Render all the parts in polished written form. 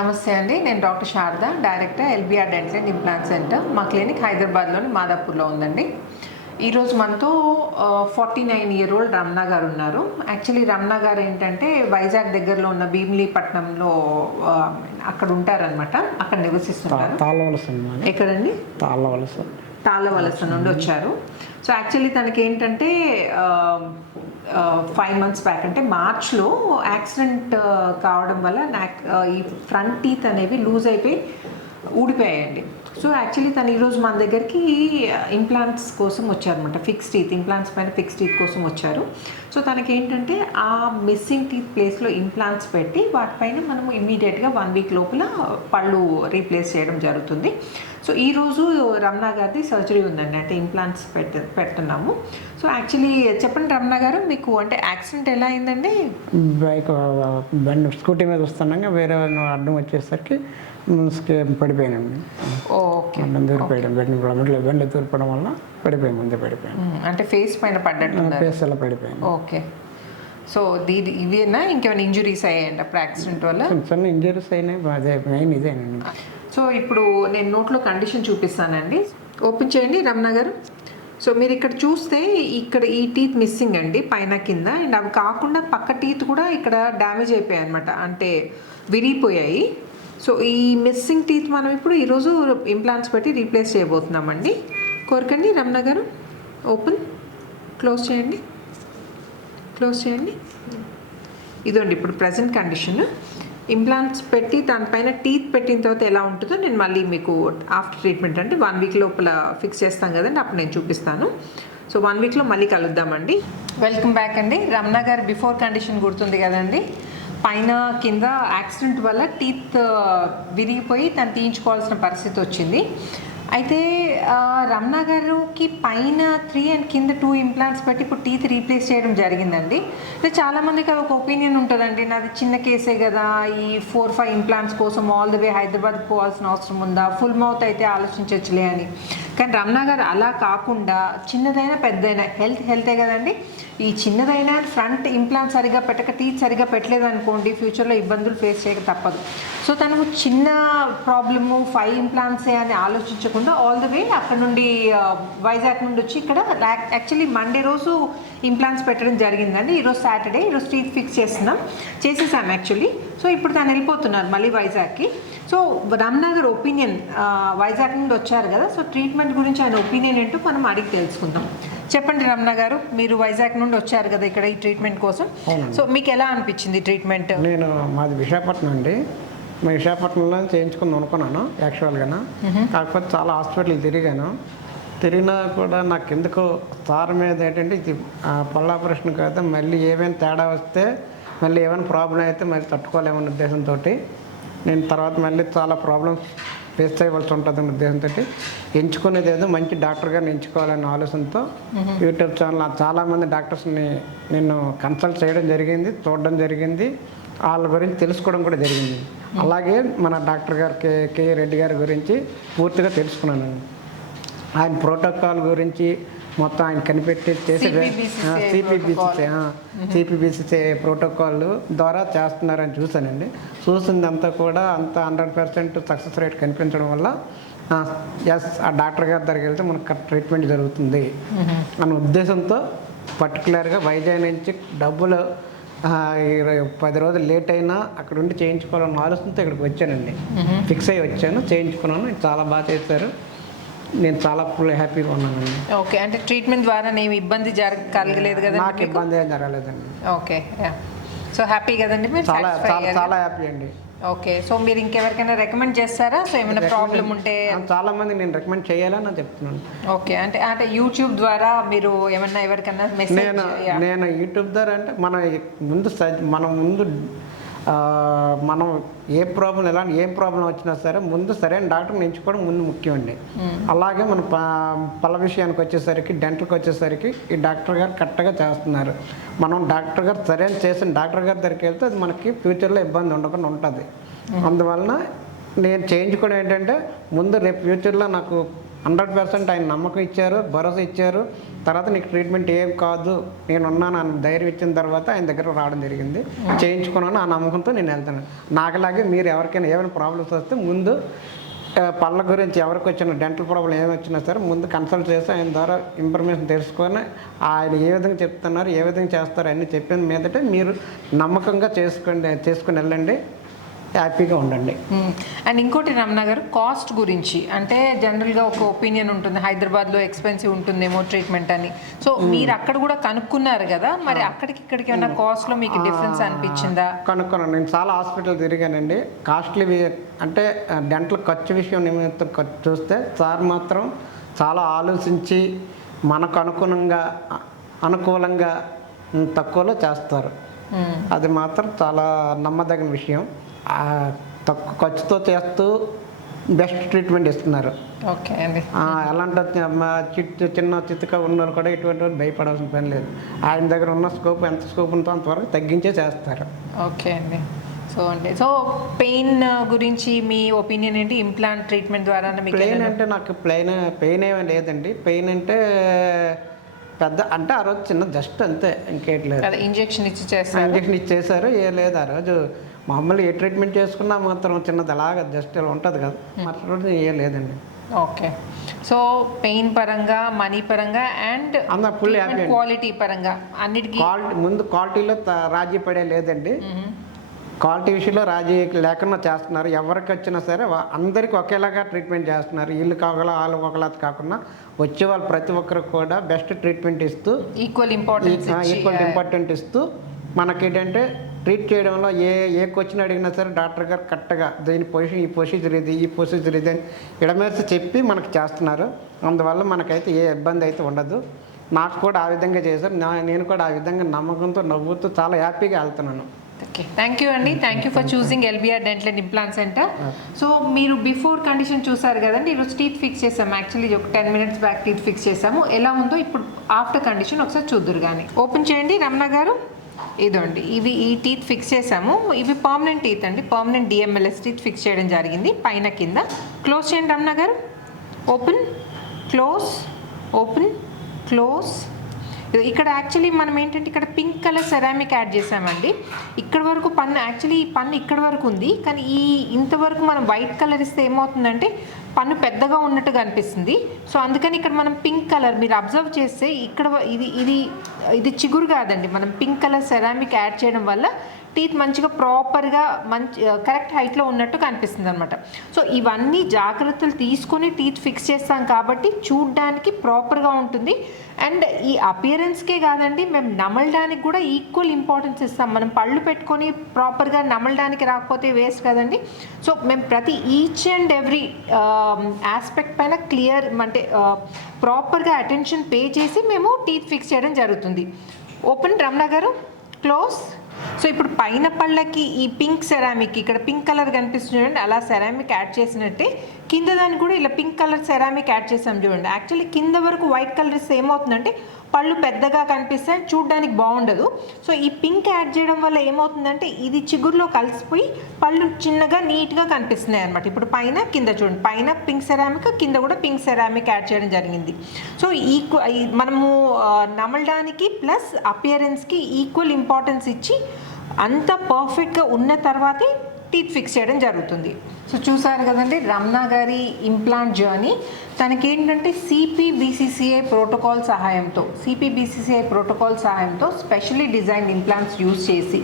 నమస్తే అండి. నేను doctor Sharada, director LBR dental and implant centre. మా క్లినిక్ హైదరాబాద్లోని మాదాపూర్లో ఉందండి. ఈరోజు మనతో 49-year-old రమణ గారు ఉన్నారు. యాక్చువల్లీ రమణ గారు ఏంటంటే వైజాగ్ దగ్గరలో ఉన్న భీమిలీపట్నంలో అక్కడ ఉంటారనమాట. అక్కడ నివసిస్తుంటారు. ఎక్కడండి? తాళ్ళవలస నుండి వచ్చారు. సో యాక్చువల్లీ తనకి ఏంటంటే 5 months బ్యాక్ అంటే మార్చ్లో యాక్సిడెంట్ కావడం వల్ల ఈ ఫ్రంట్ టీత్ అనేవి లూజ్ అయిపోయి ఊడిపోయాయండి. సో యాక్చువల్లీ తను ఈరోజు మన దగ్గరికి ఇంప్లాంట్స్ కోసం వచ్చారనమాట. ఫిక్స్ టీత్ ఇంప్లాంట్స్ పైన ఫిక్స్ టీత్ కోసం వచ్చారు. సో తనకి ఏంటంటే ఆ మిస్సింగ్ టీత్ ప్లేస్లో ఇంప్లాంట్స్ పెట్టి వాటిపైన మనం ఇమ్మీడియట్గా 1 week లోపల పళ్ళు రీప్లేస్ చేయడం జరుగుతుంది. సో ఈరోజు రమణ గారిది సర్జరీ ఉందండి, అంటే ఇంప్లాంట్స్ పెడుతున్నాము. సో యాక్చువల్లీ చెప్పండి రమణ గారు, మీకు అంటే యాక్సిడెంట్ ఎలా అయిందండి? బైక్ స్కూటీ మీద వస్తున్నాగా వేరే అడ్డం వచ్చేసరికి పడిపోయానండి. ఓకే, బండి తూర్పడం వల్ల పడిపోయాను, ముందే పడిపోయాను. అంటే ఫేస్ పైన పడ్డట్టు ఫేస్ అలా పడిపోయాను. ఓకే. సో ఇవేనా ఇంకేమైనా ఇంజురీస్ అయ్యాయండి అప్పుడు యాక్సిడెంట్ వల్ల? చిన్న ఇంజురీస్ అయినాయి, అదే మెయిన్ ఇదేనండి. సో ఇప్పుడు నేను నోట్లో కండిషన్ చూపిస్తానండి, ఓపెన్ చేయండి రమణ గారు. సో మీరు ఇక్కడ చూస్తే ఇక్కడ ఈ టీత్ మిస్సింగ్ అండి, పైన కింద. అండ్ అవి కాకుండా పక్క టీత్ కూడా ఇక్కడ డ్యామేజ్ అయిపోయాయి అనమాట, అంటే విరిగిపోయాయి. సో ఈ మిస్సింగ్ టీత్ మనం ఇప్పుడు ఈరోజు ఇంప్లాంట్స్ పెట్టి రీప్లేస్ చేయబోతున్నామండి. కోరకండి రమణ గారు, ఓపెన్, క్లోజ్ చేయండి, క్లోజ్ చేయండి. ఇదండి ఇప్పుడు ప్రజెంట్ కండిషన్. ఇంప్లాంట్స్ పెట్టి దానిపైన టీత్ పెట్టిన తర్వాత ఎలా ఉంటుందో నేను మళ్ళీ మీకు ఆఫ్టర్ ట్రీట్మెంట్ అంటే 1 week లోపల ఫిక్స్ చేస్తాం కదండి, అప్పుడు నేను చూపిస్తాను. సో 1 weekలో మళ్ళీ కలుద్దామండి. వెల్కమ్ బ్యాక్ అండి. రమణ గారు బిఫోర్ కండిషన్ గుర్తుంది కదండి, పైన కింద యాక్సిడెంట్ వల్ల టీత్ విరిగిపోయి తను తీయించుకోవాల్సిన పరిస్థితి వచ్చింది. అయితే రమణ గారికి పైన 3 and కింద 2 ఇంప్లాంట్స్ పెట్టి ఇప్పుడు టీత్ రీప్లేస్ చేయడం జరిగిందండి. అంటే చాలామందికి అది ఒక ఒపీనియన్ ఉంటుందండి, నాది చిన్న కేసే కదా, ఈ 4-5 ఇంప్లాంట్స్ కోసం ఆల్ ది వే హైదరాబాద్ పోవాల్సిన అవసరం ఉందా, ఫుల్ మౌత్ అయితే ఆలోచించవచ్చులే అని. కానీ రమణ గారు అలా కాకుండా చిన్నదైనా పెద్దదైనా హెల్తే కదండి. ఈ చిన్నదైనా ఫ్రంట్ ఇంప్లాంట్ సరిగా పెట్టక టీత్ సరిగా పెట్టలేదు అనుకోండి, ఫ్యూచర్లో ఇబ్బందులు ఫేస్ చేయక తప్పదు. సో తనకు చిన్న ప్రాబ్లము 5 ఇంప్లాంట్సే అని ఆలోచించకుండా ఆల్ ది వే అక్కడ నుండి వైజాగ్ నుండి వచ్చి ఇక్కడ యాక్చువల్లీ మండే రోజు ఇంప్లాంట్స్ పెట్టడం జరిగిందండి. ఈరోజు సాటర్డే, ఈరోజు టీత్ ఫిక్స్ చేసేసాం యాక్చువల్లీ. సో ఇప్పుడు తను వెళ్ళిపోతున్నారు మళ్ళీ వైజాగ్కి. సో రమణ గారు ఒపీనియన్, వైజాగ్ నుండి వచ్చారు కదా, సో ట్రీట్మెంట్ గురించి ఆయన ఒపీనియన్ ఏంటో మనం అడిగి తెలుసుకుందాం. చెప్పండి రమణ గారు, మీరు వైజాగ్ నుండి వచ్చారు కదా ఇక్కడ ఈ ట్రీట్మెంట్ కోసం. సో మీకు ఎలా అనిపించింది ట్రీట్మెంట్? నేను మాది విశాఖపట్నం అండి, మా విశాఖపట్నంలో చేయించుకుందాం అనుకున్నాను యాక్చువల్గా. కాకపోతే చాలా హాస్పిటల్ తిరిగినా కూడా నాకు ఎందుకో సార్ మీద ఏంటంటే ఇది పళ్ళ ఆపరేషన్ కదా, మళ్ళీ ఏమైనా తేడా వస్తే మళ్ళీ ఏమైనా ప్రాబ్లం అయితే మళ్ళీ తట్టుకోలేమన్న ఉద్దేశంతో నేను తర్వాత మళ్ళీ చాలా ప్రాబ్లమ్స్ ఫేస్ చేయవలసి ఉంటుందన్న ఉద్దేశంతో ఎంచుకునేది ఏదో మంచి డాక్టర్ గారిని ఎంచుకోవాలనే ఆలోచనతో యూట్యూబ్ ఛానల్ చాలామంది డాక్టర్స్ని నేను కన్సల్ట్ చేయడం జరిగింది, చూడడం జరిగింది, వాళ్ళ గురించి తెలుసుకోవడం కూడా జరిగింది. అలాగే మన డాక్టర్ గారు కే రెడ్డి గారి గురించి పూర్తిగా తెలుసుకున్నాను. ఆయన ప్రోటోకాల్ గురించి మొత్తం ఆయన కనిపెట్టి చేసే సిపిబిసి ప్రోటోకాల్ ద్వారా చేస్తున్నారని చూశానండి. చూసిందంతా కూడా అంత 100% సక్సెస్ రేట్ కనిపించడం వల్ల ఎస్ ఆ డాక్టర్ గారి దగ్గరికి వెళ్తే మనకు ట్రీట్మెంట్ జరుగుతుంది అన్న ఉద్దేశంతో పర్టికులర్గా వైజాగ్ నుంచి డబ్బులు 10 రోజులు లేట్ అయినా అక్కడ ఉండి చేయించుకోవాలన్న ఆలోచనతో ఇక్కడికి వచ్చానండి. ఫిక్స్ అయ్యి వచ్చాను, చేయించుకున్నాను. చాలా బాగా చేశారు, నేను చాలా ఫుల్ హ్యాపీగా ఉన్నానండి. ఓకే, అంటే ట్రీట్మెంట్ ద్వారా ఏమి ఇబ్బంది కలగలేదు కదా? నాకు ఇబ్బంది ఏం జరగలేదండి. ఓకే, సో హ్యాపీ కదండి మీరు? చాలా చాలా హ్యాపీ అండి. ఓకే, సో మీరు ఇంకెవరికైనా రికమెండ్ చేస్తారా? సో ఏమైనా ప్రాబ్లం ఉంటే? చాలా మంది నేను రికమెండ్ చేయాలని చెప్తున్నాను. ఓకే, అంటే యూట్యూబ్ ద్వారా మీరు ఏమన్నా ఎవరికైనా మెసేజ్? నేను యూట్యూబ్ ద్వారా అంటే మనం ముందు మనం ఏ ప్రాబ్లం వచ్చినా సరే ముందు సరైన డాక్టర్ని ఎంచుకోవడం ముందు ముఖ్యం అండి. అలాగే మన పళ్ళ విషయానికి వచ్చేసరికి, డెంటల్కి వచ్చేసరికి ఈ డాక్టర్ గారు కరెక్ట్గా చేస్తున్నారు. మనం డాక్టర్ గారు సరైన చేసిన డాక్టర్ గారి దగ్గరికి వెళ్తే అది మనకి ఫ్యూచర్లో ఇబ్బంది ఉండకుండా ఉంటుంది. అందువలన నేను చేయించుకోవడం ఏంటంటే ముందు రేపు ఫ్యూచర్లో నాకు 100% ఆయన నమ్మకం ఇచ్చారు, భరోసా ఇచ్చారు. తర్వాత నీకు ట్రీట్మెంట్ ఏం కాదు, నేనున్నాను అని ధైర్యం ఇచ్చిన తర్వాత ఆయన దగ్గర రావడం జరిగింది. చేయించుకున్నాను, ఆ నమ్మకంతో నేను వెళ్తాను. నాకులాగే మీరు ఎవరికైనా ఏమైనా ప్రాబ్లమ్స్ వస్తే ముందు పళ్ళ గురించి ఎవరికి వచ్చిన డెంటల్ ప్రాబ్లం ఏమి వచ్చినా సరే ముందు కన్సల్ట్ చేసి ఆయన ద్వారా ఇన్ఫర్మేషన్ తెలుసుకొని ఆయన ఏ విధంగా చెప్తున్నారు, ఏ విధంగా చేస్తారు అన్నీ చెప్పిన మీదటే మీరు నమ్మకంగా చేసుకుని వెళ్ళండి, హ్యాపీగా ఉండండి. అండ్ ఇంకోటి రమణ గారు, కాస్ట్ గురించి అంటే జనరల్గా ఒక ఒపీనియన్ ఉంటుంది, హైదరాబాద్లో ఎక్స్పెన్సివ్ ఉంటుందేమో ట్రీట్మెంట్ అని. సో మీరు అక్కడ కూడా కనుక్కున్నారు కదా, మరి అక్కడికి ఇక్కడికి ఏమైనా కాస్ట్లో మీకు డిఫరెన్స్ అనిపించిందా? కనుక్కున్నాను. నేను చాలా హాస్పిటల్ తిరిగానండి. కాస్ట్లీ అంటే డెంటల్ ఖర్చు విషయం నిమిత్తం ఖర్చు చూస్తే సార్ మాత్రం చాలా ఆలోచించి మనకు అనుకూలంగా తక్కువలో చేస్తారు. అది మాత్రం చాలా నమ్మదగిన విషయం. తక్కువ ఖర్చుతో చేస్తూ బెస్ట్ ట్రీట్మెంట్ ఇస్తున్నారు. ఓకే అండి. ఎలాంటి చిన్న చిత్తుగా ఉన్నవాళ్ళు కూడా ఎటువంటి భయపడాల్సిన పని లేదు. ఆయన దగ్గర ఉన్న స్కోప్ ఎంత స్కోప్ ఉందో అంతవరకు తగ్గించే చేస్తారు. ఓకే అండి. సో పెయిన్ గురించి మీ ఒపీనియన్ ఏంటి? ఇంప్లాంట్ ట్రీట్మెంట్ ద్వారా పెయిన్ అంటే నాకు పెయిన్ ఏమీ లేదండి. పెయిన్ అంటే పెద్ద అంటే ఆ రోజు చిన్న జస్ట్ అంతే, ఇంకేం లేదు. ఇంజెక్షన్ ఇచ్చేసారు, ఏ లేదు. ఆ రోజు మామూలు ఏ ట్రీట్మెంట్ చేసుకున్నా మాత్రం చిన్నది అలాగా జస్ట్ ఇలా ఉంటుంది కదా, మరుసటి రోజు ఏ లేదండి. ఓకే. సో పెయిన్ పరంగా, మనీ పరంగా అండ్ ఫుల్ హ్యాపీ. క్వాలిటీ పరంగా అన్నిటికీ ముందు క్వాలిటీలో రాజీ పడే లేదండి. క్వాలిటీ విషయంలో రాజీ లేకుండా చేస్తున్నారు. ఎవరికి వచ్చినా సరే అందరికీ ఒకేలాగా ట్రీట్మెంట్ చేస్తున్నారు. వీళ్ళు కాగల వాళ్ళు ఒకలా కాకుండా వచ్చే వాళ్ళు ప్రతి ఒక్కరికి కూడా బెస్ట్ ట్రీట్మెంట్ ఇస్తూ ఈక్వల్ ఇంపార్టెంట్ ఇస్తూ మనకేంటంటే ట్రీట్ చేయడంలో ఏ క్వశ్చన్ అడిగినా సరే డాక్టర్ గారు కరెక్ట్గా దీని ఈ ప్రొసీజర్ ఇది అని ఇడమేసి చెప్పి మనకు చేస్తున్నారు. అందువల్ల మనకైతే ఏ ఇబ్బంది అయితే ఉండదు. నాకు కూడా ఆ విధంగా చేశారు. నేను కూడా ఆ విధంగా నమ్మకంతో నవ్వుతూ చాలా హ్యాపీగా వెళ్తున్నాను. ఓకే, థ్యాంక్ యూ అండి. Thank you for choosing LBR dental and implant centre. So మీరు బిఫోర్ కండిషన్ చూసారు కదండి, ఈరోజు టీత్ ఫిక్స్ చేసాము. యాక్చువల్లీ ఒక 10 minutes బ్యాక్ టీత్ ఫిక్స్ చేసాము. ఎలా ఉందో ఇప్పుడు ఆఫ్టర్ కండిషన్ ఒకసారి చూద్దురు. కానీ ఓపెన్ చేయండి రమణ గారు. ఇదండి, ఈ టీత్ ఫిక్స్ చేసాము. ఇవి పర్మనెంట్ టీత్ అండి, పర్మనెంట్ డిఎంఎల్ఎస్ టీత్ ఫిక్స్ చేయడం జరిగింది. పైన కింద క్లోజ్ చేయండి రమణ గారు. Open, close, open, close. ఇక్కడ యాక్చువల్లీ మనం ఏంటంటే ఇక్కడ పింక్ కలర్ సెరామిక్ యాడ్ చేసామండి. ఇక్కడ వరకు పన్ను యాక్చువల్లీ ఈ పన్ను ఇక్కడ వరకు ఉంది, కానీ ఇంతవరకు మనం వైట్ కలర్ ఇస్తే ఏమవుతుందంటే పన్ను పెద్దగా ఉన్నట్టుగా అనిపిస్తుంది. సో అందుకని ఇక్కడ మనం పింక్ కలర్ మీరు అబ్జర్వ్ చేస్తే ఇక్కడ ఇది చిగురు కాదండి, మనం పింక్ కలర్ సెరామిక్ యాడ్ చేయడం వల్ల టీత్ మంచిగా ప్రాపర్గా కరెక్ట్ హైట్లో ఉన్నట్టు కనిపిస్తుంది అనమాట. సో ఇవన్నీ జాగ్రత్తలు తీసుకొని టీత్ ఫిక్స్ చేస్తాం కాబట్టి చూడ్డానికి ప్రాపర్గా ఉంటుంది. అండ్ ఈ అపియరెన్స్కే కాదండి, మేము నమలడానికి కూడా ఈక్వల్ ఇంపార్టెన్స్ ఇస్తాం. మనం పళ్ళు పెట్టుకొని ప్రాపర్గా నమలడానికి రాకపోతే వేస్ట్ కదండి. సో మేము ప్రతి ఈచ్ అండ్ ఎవ్రీ ఆస్పెక్ట్ పైన క్లియర్ అంటే ప్రాపర్గా అటెన్షన్ పే చేసి మేము టీత్ ఫిక్స్ చేయడం జరుగుతుంది. ఓపెన్ రమణ గారు, క్లోజ్. సో ఇప్పుడు పైన పళ్ళకి ఈ పింక్ సెరామిక్ ఇక్కడ పింక్ కలర్ కనిపిస్తుంది చూడండి, అలా సెరామిక్ యాడ్ చేసినట్టే కింద దానికి కూడా ఇలా పింక్ కలర్ సెరామిక్ యాడ్ చేసాం చూడండి. యాక్చువల్లీ కింద వరకు వైట్ కలర్ ఇస్తే ఏమవుతుందంటే పళ్ళు పెద్దగా కనిపిస్తాయి, చూడడానికి బాగుండదు. సో ఈ పింక్ యాడ్ చేయడం వల్ల ఏమవుతుందంటే ఇది చిగురులో కలిసిపోయి పళ్ళు చిన్నగా నీట్గా కనిపిస్తున్నాయి అనమాట. ఇప్పుడు పైన కింద చూడండి, పైన పింక్ సెరామిక్, కింద కూడా పింక్ సెరామిక్ యాడ్ చేయడం జరిగింది. సో మనము నమలడానికి ప్లస్ అపియరెన్స్కి ఈక్వల్ ఇంపార్టెన్స్ ఇచ్చి అంత పర్ఫెక్ట్గా ఉన్న తర్వాతే టీత్ ఫిక్స్ చేయడం జరుగుతుంది. సో చూసారు కదండి రమణ గారి ఇంప్లాంట్ జర్నీ. తనకేంటంటే సిపిబిసిసిఐ ప్రోటోకాల్ సహాయంతో స్పెషల్లీ డిజైన్ ఇంప్లాంట్స్ యూజ్ చేసి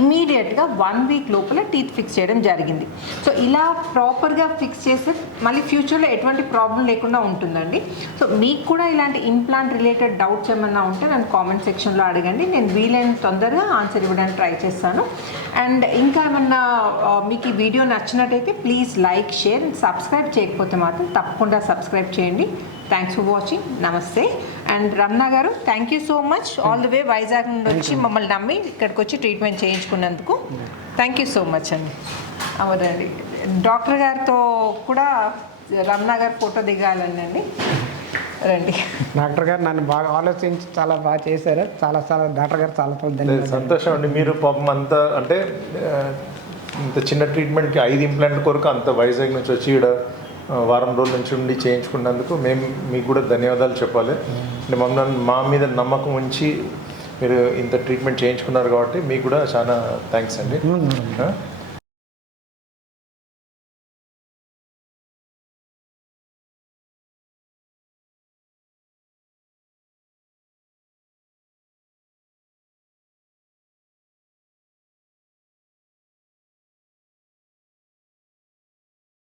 ఇమీడియట్గా 1 week లోపల టీత్ ఫిక్స్ చేయడం జరిగింది. సో ఇలా ప్రాపర్గా ఫిక్స్ చేస్తే మళ్ళీ ఫ్యూచర్లో ఎటువంటి ప్రాబ్లం లేకుండా ఉంటుందండి. సో మీకు కూడా ఇలాంటి ఇంప్లాంట్ రిలేటెడ్ డౌట్స్ ఏమన్నా ఉంటే నన్ను కామెంట్ సెక్షన్లో అడగండి, నేను వీలైన తొందరగా ఆన్సర్ ఇవ్వడానికి ట్రై చేస్తాను. అండ్ ఇంకా ఏమన్నా మీకు ఈ వీడియో నచ్చినట్టయితే please like, share and subscribe చేయకపోతే మాత్రం తప్పకుండా సబ్స్క్రైబ్ చేయండి. Thanks for watching. నమస్తే. అండ్ రమణ గారు, thank you so much. All the way Vizag నుండి వచ్చి మమ్మల్ని నమ్మి ఇక్కడికి వచ్చి ట్రీట్మెంట్ చేయించుకున్నందుకు థ్యాంక్ యూ సో మచ్ అండి. అవునండి, డాక్టర్ గారితో కూడా రమణ గారు ఫోటో దిగాలండి. రండి. డాక్టర్ గారు నన్ను బాగా ఆలోచించి చాలా బాగా చేశారు. చాలా డాక్టర్ గారు చాలా సంతోషం అండి. మీరు పాపం అంతా అంటే ఇంత చిన్న ట్రీట్మెంట్కి 5 ఇంప్లాంట్ కొరకు అంత వైజాగ్ నుంచి వచ్చి ఇక్కడ వారం రోజుల నుంచి ఉండి చేయించుకున్నందుకు మేము మీకు కూడా ధన్యవాదాలు చెప్పాలి. అంటే మమ్మల్ని మా మీద నమ్మకం ఉంచి మీరు ఇంత ట్రీట్మెంట్ చేయించుకున్నారు కాబట్టి మీకు కూడా చాలా థ్యాంక్స్ అండి.